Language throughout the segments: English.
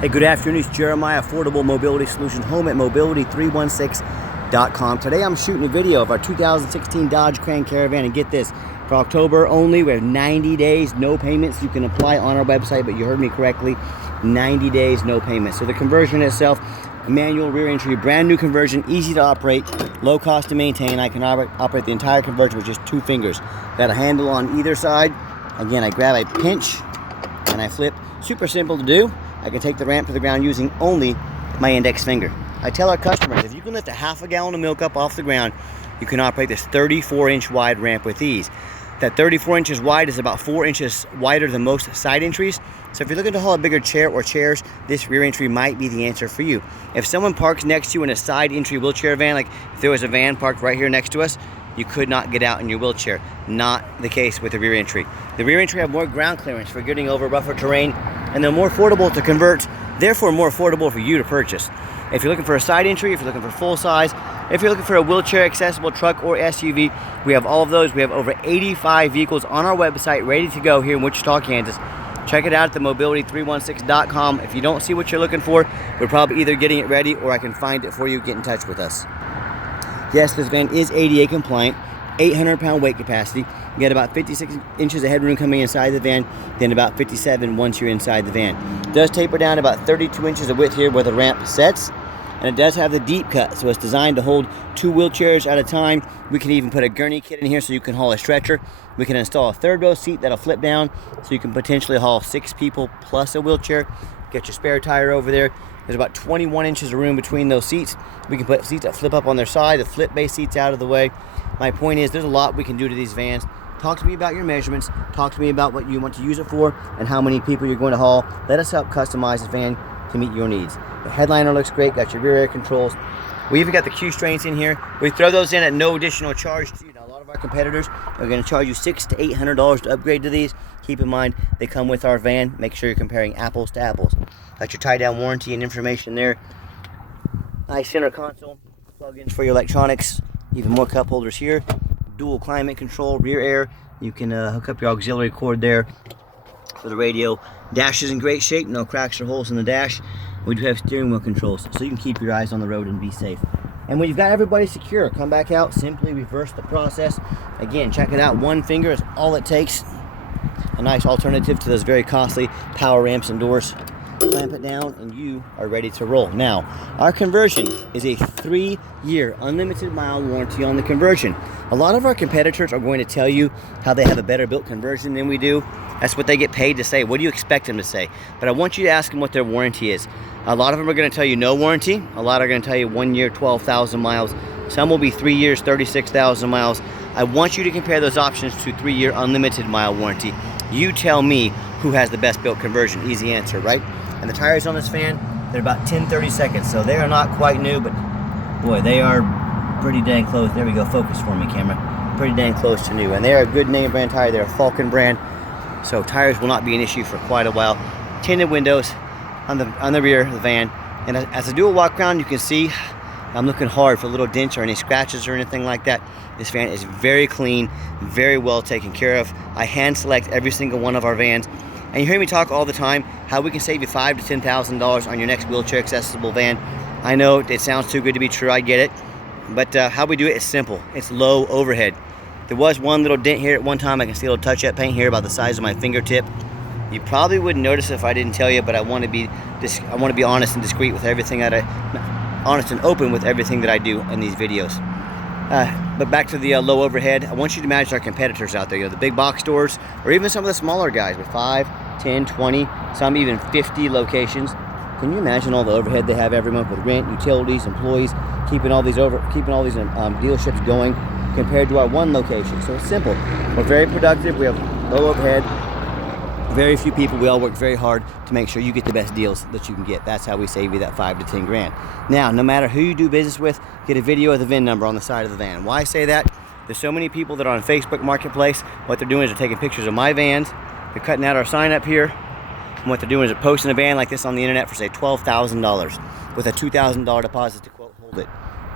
Hey, good afternoon. It's Jeremiah, Affordable Mobility Solutions, home at mobility316.com. Today I'm shooting a video of our 2016 Dodge Grand Caravan, and get this, for October only, we have 90 days, no payments. You can apply on our website, but you heard me correctly, 90 days, no payments. So the conversion itself, a manual rear entry, brand new conversion, easy to operate, low cost to maintain. I can operate the entire conversion with just 2 fingers. Got a handle on either side. Again, I grab, I pinch, and I flip. Super simple to do. I can take the ramp to the ground using only my index finger. I tell our customers, if you can lift a half a gallon of milk up off the ground, you can operate this 34-inch wide ramp with ease. That 34 inches wide is about 4 inches wider than most side entries. So if you're looking to haul a bigger chair or chairs, this rear entry might be the answer for you. If someone parks next to you in a side entry wheelchair van, like if there was a van parked right here next to us, you could not get out in your wheelchair. Not the case with the rear entry. The rear entry have more ground clearance for getting over rougher terrain, and they're more affordable to convert, therefore more affordable for you to purchase. If you're looking for a side entry, if you're looking for full size, if you're looking for a wheelchair accessible truck or SUV, we have all of those. We have over 85 vehicles on our website ready to go here in Wichita, Kansas. Check it out at the mobility316.com. If you don't see what you're looking for, we're probably either getting it ready or I can find it for you. Get in touch with us. Yes, this van is ADA compliant, 800-pound weight capacity. You get about 56 inches of headroom coming inside the van, then about 57 once you're inside the van. It does taper down about 32 inches of width here where the ramp sets, and it does have the deep cut, so it's designed to hold 2 wheelchairs at a time. We can even put a gurney kit in here so you can haul a stretcher. We can install a third row seat that'll flip down so you can potentially haul 6 people plus a wheelchair. Get your spare tire over there. There's about 21 inches of room between those seats. We can put seats that flip up on their side, the flip base seats out of the way. My point is, there's a lot we can do to these vans. Talk to me about your measurements. Talk to me about what you want to use it for and how many people you're going to haul. Let us help customize this van to meet your needs. The headliner looks great. Got your rear air controls. We even got the Q strains in here. We throw those in at no additional charge to you. Now, a lot of our competitors are going to charge you $600 to $800 to upgrade to these. Keep in mind, they come with our van. Make sure you're comparing apples to apples. Got your tie-down warranty and information there. Nice center console. Plug-ins for your electronics. Even more cup holders here. Dual climate control, rear air. You can hook up your auxiliary cord there for the radio. Dash is in great shape. No cracks or holes in the dash. We do have steering wheel controls, so you can keep your eyes on the road and be safe. And when you've got everybody secure, come back out, simply reverse the process. Again, check it out. 1 finger is all it takes. A nice alternative to those very costly power ramps and doors. Clamp it down and you are ready to roll. Now, our conversion is a 3-year unlimited mile warranty on the conversion. A lot of our competitors are going to tell you how they have a better built conversion than we do. That's what they get paid to say. What do you expect them to say? But I want you to ask them what their warranty is. A lot of them are going to tell you no warranty. A lot are going to tell you 1 year, 12,000 miles. Some will be 3 years, 36,000 miles. I want you to compare those options to 3-year unlimited mile warranty. You tell me who has the best built conversion. Easy answer, right? And the tires on this van, they're about 10-30 seconds, so they are not quite new, but boy, they are pretty dang close. There we go, focus for me, camera. Pretty dang close to new, and they are a good name brand tire. They're a Falcon brand, so tires will not be an issue for quite a while. Tinted windows on the rear of the van, and as I do a walk around, you can see I'm looking hard for little dents or any scratches or anything like that. This van is very clean, very well taken care of. I hand select every single one of our vans. And you hear me talk all the time how we can save you $5,000 to $10,000 on your next wheelchair accessible van. I know it sounds too good to be true, I get it. But how we do it is simple. It's low overhead. There was one little dent here at one time. I can see a little touch-up paint here about the size of my fingertip. You probably wouldn't notice if I didn't tell you, but I want to be honest and discreet with everything honest and open with everything that I do in these videos. But back to the low overhead, I want you to imagine our competitors out there, you know, the big box stores, or even some of the smaller guys with 5, 10, 20, some even 50 locations. Can you imagine all the overhead they have every month with rent, utilities, employees, keeping all these dealerships going compared to our one location? So it's simple. We're very productive. We have low overhead. Very few people. We all work very hard to make sure you get the best deals that you can get. That's how we save you that $5,000 to $10,000. Now, no matter who you do business with, get a video of the VIN number on the side of the van. Why I say that? There's so many people that are on Facebook Marketplace. What they're doing is they're taking pictures of my vans. They're cutting out our sign up here. And what they're doing is they're posting a van like this on the internet for, say, $12,000 with a $2,000 deposit to, quote, hold it.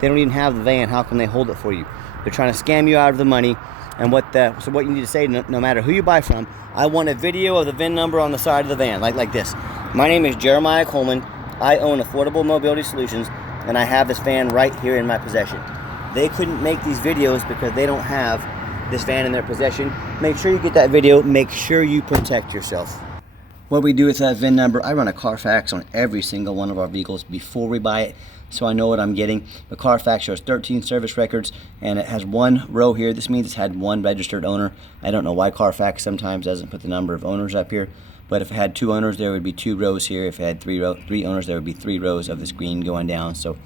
They don't even have the van. How can they hold it for you? They're trying to scam you out of the money. And so what you need to say, no matter who you buy from, I want a video of the VIN number on the side of the van, like this. My name is Jeremiah Coleman. I own Affordable Mobility Solutions, and I have this van right here in my possession. They couldn't make these videos because they don't have this van in their possession. Make sure you get that video. Make sure you protect yourself. What we do with that VIN number, I run a Carfax on every single one of our vehicles before we buy it, so I know what I'm getting. The Carfax shows 13 service records, and it has one row here. This means it's had one registered owner. I don't know why Carfax sometimes doesn't put the number of owners up here, but if it had 2 owners, there would be 2 rows here. If it had 3 owners, there would be 3 rows of this green going down. So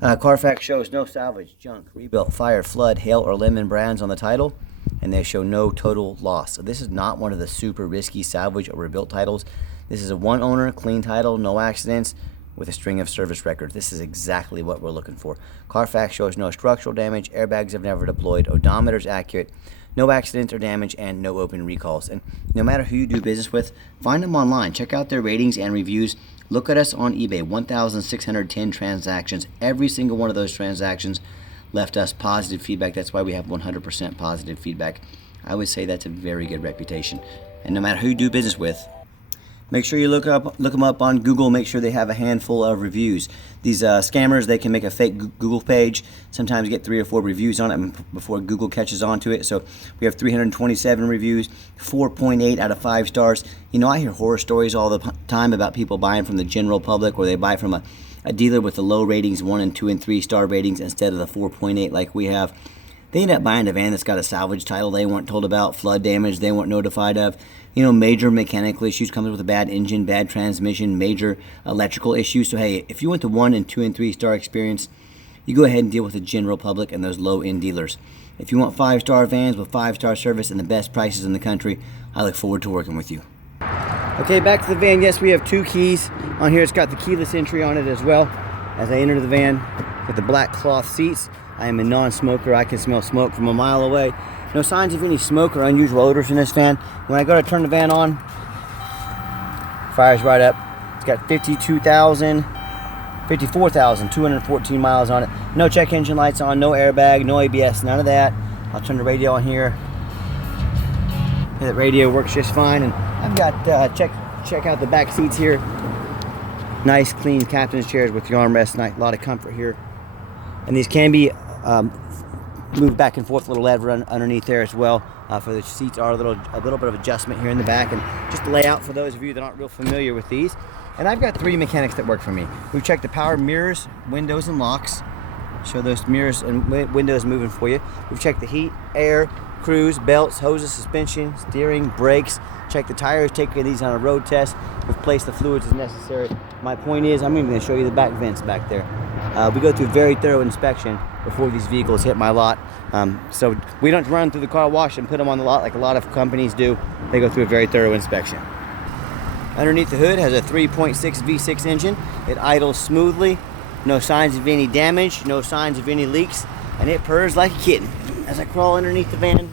Carfax shows no salvage, junk, rebuilt, fire, flood, hail, or lemon brands on the title, and they show no total loss. So this is not one of the super risky salvage or rebuilt titles. This is a 1 owner, clean title, no accidents, with a string of service records. This is exactly what we're looking for. Carfax shows no structural damage, airbags have never deployed, odometer's accurate, no accidents or damage, and no open recalls. And no matter who you do business with, find them online. Check out their ratings and reviews. Look at us on eBay. 1,610 transactions. Every single one of those transactions left us positive feedback. That's why we have 100% positive feedback. I would say that's a very good reputation. And no matter who you do business with, make sure you look them up on Google. Make sure they have a handful of reviews. These scammers, they can make a fake Google page, sometimes get 3 or 4 reviews on it before Google catches on to it. So we have 327 reviews, 4.8 out of 5 stars. You know, I hear horror stories all the time about people buying from the general public, or they buy from a dealer with the low ratings, 1 and 2 and 3 star ratings instead of the 4.8 like we have. They end up buying a van that's got a salvage title they weren't told about, flood damage they weren't notified of, you know, major mechanical issues, comes with a bad engine, bad transmission, major electrical issues. So hey, if you want the 1 and 2 and 3 star experience, you go ahead and deal with the general public and those low end dealers. If you want 5-star vans with 5-star service and the best prices in the country, I look forward to working with you. Okay, back to the van. Yes, we have 2 keys on here. It's got the keyless entry on it as well. As I enter the van with the black cloth seats, I am a non-smoker. I can smell smoke from a mile away. No signs of any smoke or unusual odors in this van. When I go to turn the van on, fires right up. It's got 54,214 miles on it. No check engine lights on, no airbag, no ABS, none of that. I'll turn the radio on here. That radio works just fine. And I've got, check out the back seats here. Nice, clean captain's chairs with the armrest. A lot of comfort here. And these can be moved back and forth, a little lever underneath there as well. For the seats are a little bit of adjustment here in the back, and just the layout for those of you that aren't real familiar with these. And I've got 3 mechanics that work for me. We've checked the power mirrors, windows, and locks. Show those mirrors and windows moving for you. We've checked the heat, air, cruise, belts, hoses, suspension, steering, brakes. Check the tires, taking these on a road test. We've placed the fluids as necessary. My point is, I'm even going to show you the back vents back there. We go through very thorough inspection before these vehicles hit my lot. So we don't run through the car wash and put them on the lot like a lot of companies do. They go through a very thorough inspection. Underneath the hood has a 3.6 V6 engine. It idles smoothly. No signs of any damage, no signs of any leaks, and it purrs like a kitten. As I crawl underneath the van,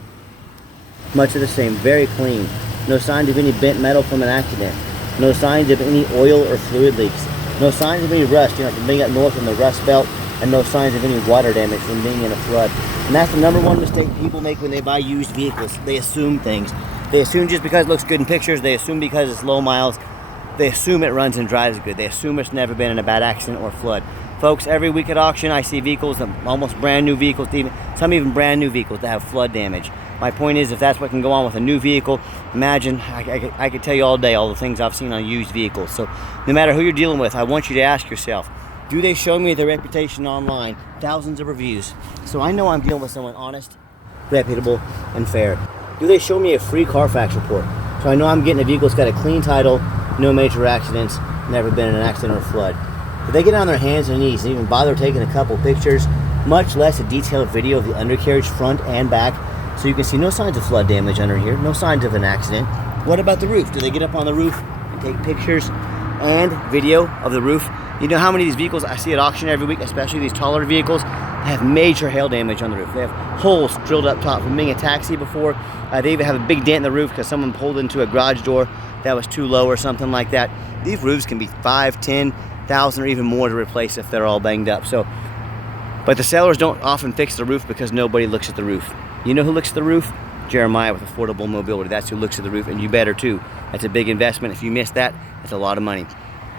much of the same, very clean. No signs of any bent metal from an accident. No signs of any oil or fluid leaks. No signs of any rust, you know, from being up north in the rust belt, and no signs of any water damage from being in a flood. And that's the #1 mistake people make when they buy used vehicles. They assume things. They assume just because it looks good in pictures, they assume because it's low miles, they assume it runs and drives good. They assume it's never been in a bad accident or flood. Folks, every week at auction I see vehicles, almost brand new vehicles, some even brand new vehicles that have flood damage. My point is, if that's what can go on with a new vehicle, imagine, I could tell you all day all the things I've seen on used vehicles. So no matter who you're dealing with, I want you to ask yourself, do they show me their reputation online? Thousands of reviews. So I know I'm dealing with someone honest, reputable, and fair. Do they show me a free Carfax report? So I know I'm getting a vehicle that's got a clean title, no major accidents, never been in an accident or flood. Do they get on their hands and knees and even bother taking a couple pictures, much less a detailed video of the undercarriage front and back, so you can see no signs of flood damage under here, no signs of an accident? What about the roof? Do they get up on the roof and take pictures and video of the roof? You know how many of these vehicles I see at auction every week, especially these taller vehicles, have major hail damage on the roof. They have holes drilled up top from being a taxi before. They even have a big dent in the roof because someone pulled into a garage door that was too low or something like that. These roofs can be $5,000, $10,000 or even more to replace if they're all banged up. But the sellers don't often fix the roof because nobody looks at the roof. You know who looks at the roof? Jeremiah with Affordable Mobility. That's who looks at the roof, and you better too. That's a big investment. If you miss that, that's a lot of money.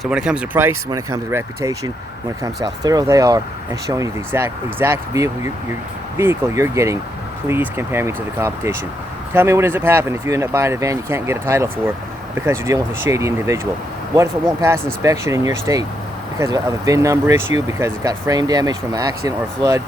So when it comes to price, when it comes to reputation, when it comes to how thorough they are and showing you the exact vehicle you're getting, please compare me to the competition. Tell me what ends up happening if you end up buying a van you can't get a title for because you're dealing with a shady individual. What if it won't pass inspection in your state because of a VIN number issue, because it's got frame damage from an accident or a flood?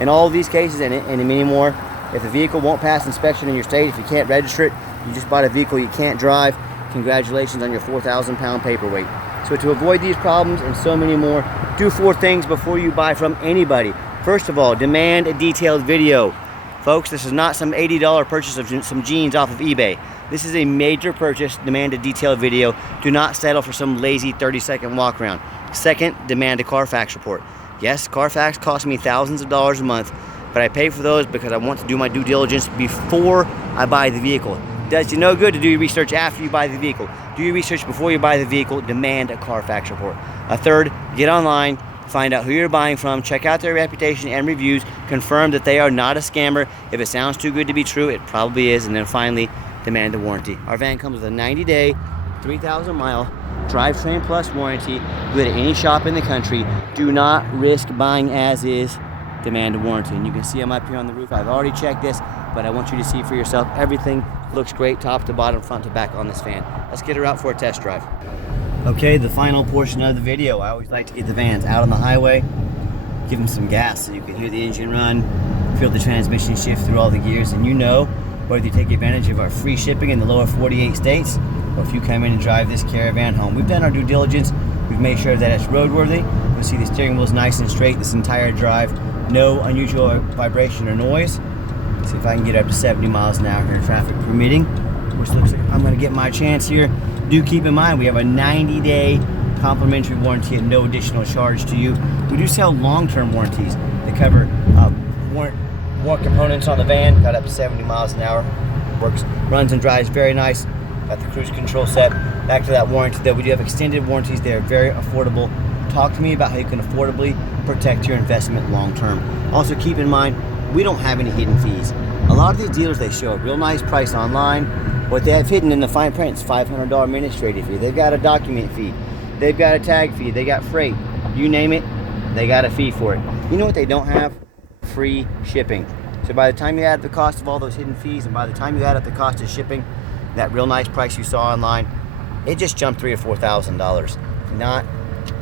In all of these cases and many more, if the vehicle won't pass inspection in your state, if you can't register it, you just bought a vehicle you can't drive, congratulations on your 4,000 pound paperweight. So to avoid these problems and so many more, do 4 things before you buy from anybody. First of all, demand a detailed video. Folks, this is not some $80 purchase of some jeans off of eBay. This is a major purchase. Demand a detailed video. Do not settle for some lazy 30-second walk around. Second, demand a Carfax report. Yes, Carfax costs me thousands of dollars a month, but I pay for those because I want to do my due diligence before I buy the vehicle. Does you no good to do your research after you buy the vehicle. Do your research before you buy the vehicle. Demand a Carfax report. A third, get online, find out who you're buying from, check out their reputation and reviews, confirm that they are not a scammer. If it sounds too good to be true, it probably is. And then finally, demand a warranty. Our van comes with a 90-day, 3,000-mile drivetrain plus warranty. Good at any shop in the country. Do not risk buying as is. Demand a warranty. And you can see I'm up here on the roof. I've already checked this, but I want you to see for yourself. Everything looks great, top to bottom, front to back on this van. Let's get her out for a test drive. Okay, the final portion of the video. I always like to get the vans out on the highway, give them some gas so you can hear the engine run, feel the transmission shift through all the gears, and you know whether you take advantage of our free shipping in the lower 48 states or if you come in and drive this Caravan home. We've done our due diligence. We've made sure that it's roadworthy. You'll see the steering wheel is nice and straight this entire drive. No unusual vibration or noise. Let's see if I can get up to 70 miles an hour here in traffic permitting, which looks like I'm going to get my chance here. Do keep in mind we have a 90-day complimentary warranty at no additional charge to you. We do sell long-term warranties that cover more components on the van. Got up to 70 miles an hour. Works, runs and drives very nice. Got the cruise control set. Back to that warranty though, we do have extended warranties. They are very affordable. Talk to me about how you can affordably protect your investment long-term. Also keep in mind, we don't have any hidden fees. A lot of these dealers, they show a real nice price online. What they have hidden in the fine print is $500 administrative fee. They've got a document fee. They've got a tag fee. They got freight. You name it, they got a fee for it. You know what they don't have? Free shipping. So by the time you add the cost of all those hidden fees and by the time you add up the cost of shipping, that real nice price you saw online, it just jumped $3,000 or $4,000. Not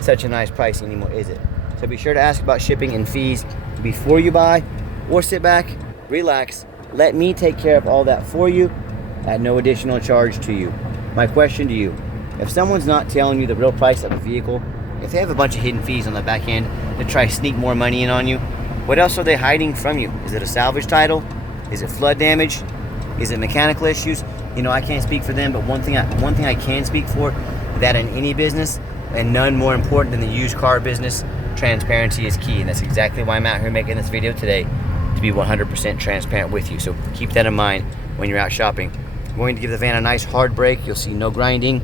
such a nice price anymore, is it? So be sure to ask about shipping and fees before you buy, or sit back, relax, let me take care of all that for you at no additional charge to you. My question to you, if someone's not telling you the real price of a vehicle, if they have a bunch of hidden fees on the back end to try to sneak more money in on you, what else are they hiding from you? Is it a salvage title? Is it flood damage? Is it mechanical issues? You know, I can't speak for them, but one thing I can speak for, that in any business, and none more important than the used car business, transparency is key. And that's exactly why I'm out here making this video today, to be 100% transparent with you. So keep that in mind when you're out shopping. I'm going to give the van a nice hard brake. You'll see no grinding,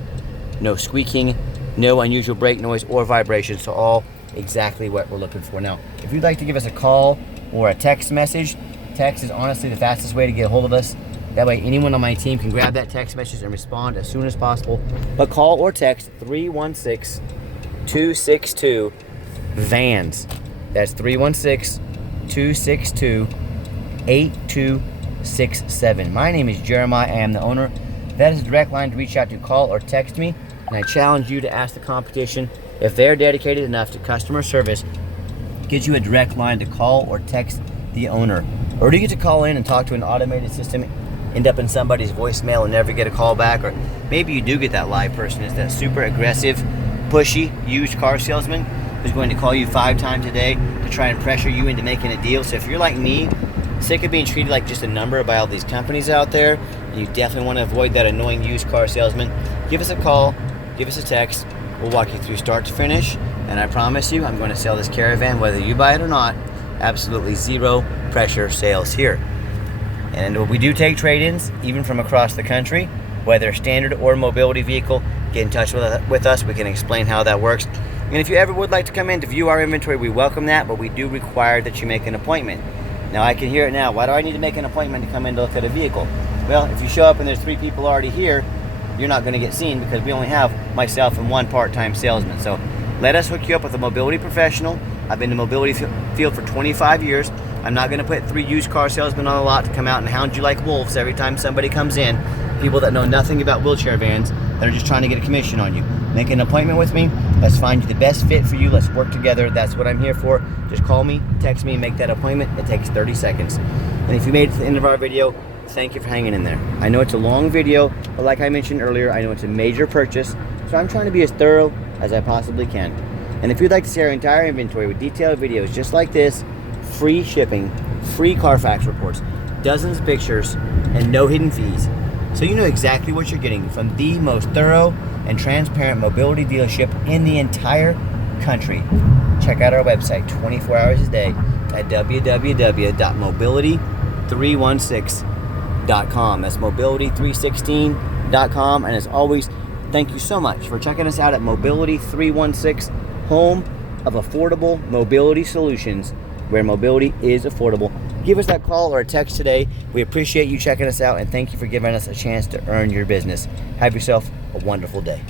no squeaking, no unusual brake noise or vibration. So all exactly what we're looking for. Now, if you'd like to give us a call or a text message, text is honestly the fastest way to get a hold of us. That way anyone on my team can grab that text message and respond as soon as possible. But call or text 316-262-VANS. That's 316-262-8267. My name is Jeremiah. I am the owner. That is a direct line to reach out to, call or text me. And I challenge you to ask the competition if they're dedicated enough to customer service, get you a direct line to call or text the owner. Or do you get to call in and talk to an automated system, end up in somebody's voicemail and never get a call back? Or maybe you do get that live person. It's that super aggressive, pushy, used car salesman who's going to call you 5 times a day to try and pressure you into making a deal. So if you're like me, sick of being treated like just a number by all these companies out there, and you definitely want to avoid that annoying used car salesman, give us a call, give us a text. We'll walk you through start to finish, and I promise you I'm going to sell this Caravan whether you buy it or not. Absolutely zero pressure sales here. And we do take trade-ins even from across the country, whether standard or mobility vehicle. Get in touch with us. We can explain how that works. And if you ever would like to come in to view our inventory, we welcome that, but we do require that you make an appointment. Now I can hear it now. Why do I need to make an appointment to come in to look at a vehicle? Well, if you show up and there's 3 people already here, you're not going to get seen because we only have myself and 1 part-time salesman. So let us hook you up with a mobility professional. I've been in the mobility field for 25 years. I'm not going to put 3 used car salesmen on the lot to come out and hound you like wolves every time somebody comes in. People that know nothing about wheelchair vans that are just trying to get a commission on you. Make an appointment with me. Let's find you the best fit for you. Let's work together. That's what I'm here for. Just call me, text me, and make that appointment. It takes 30 seconds. And if you made it to the end of our video, thank you for hanging in there. I know it's a long video, but like I mentioned earlier, I know it's a major purchase, so I'm trying to be as thorough as I possibly can. And if you'd like to see our entire inventory with detailed videos just like this, free shipping, free Carfax reports, dozens of pictures, and no hidden fees, so you know exactly what you're getting from the most thorough and transparent mobility dealership in the entire country, check out our website 24 hours a day at www.mobility316.com. That's mobility316.com. And as always, thank you so much for checking us out at Mobility 316, home of affordable mobility solutions, where mobility is affordable. Give us that call or a text today. We appreciate you checking us out, and thank you for giving us a chance to earn your business. Have yourself a wonderful day.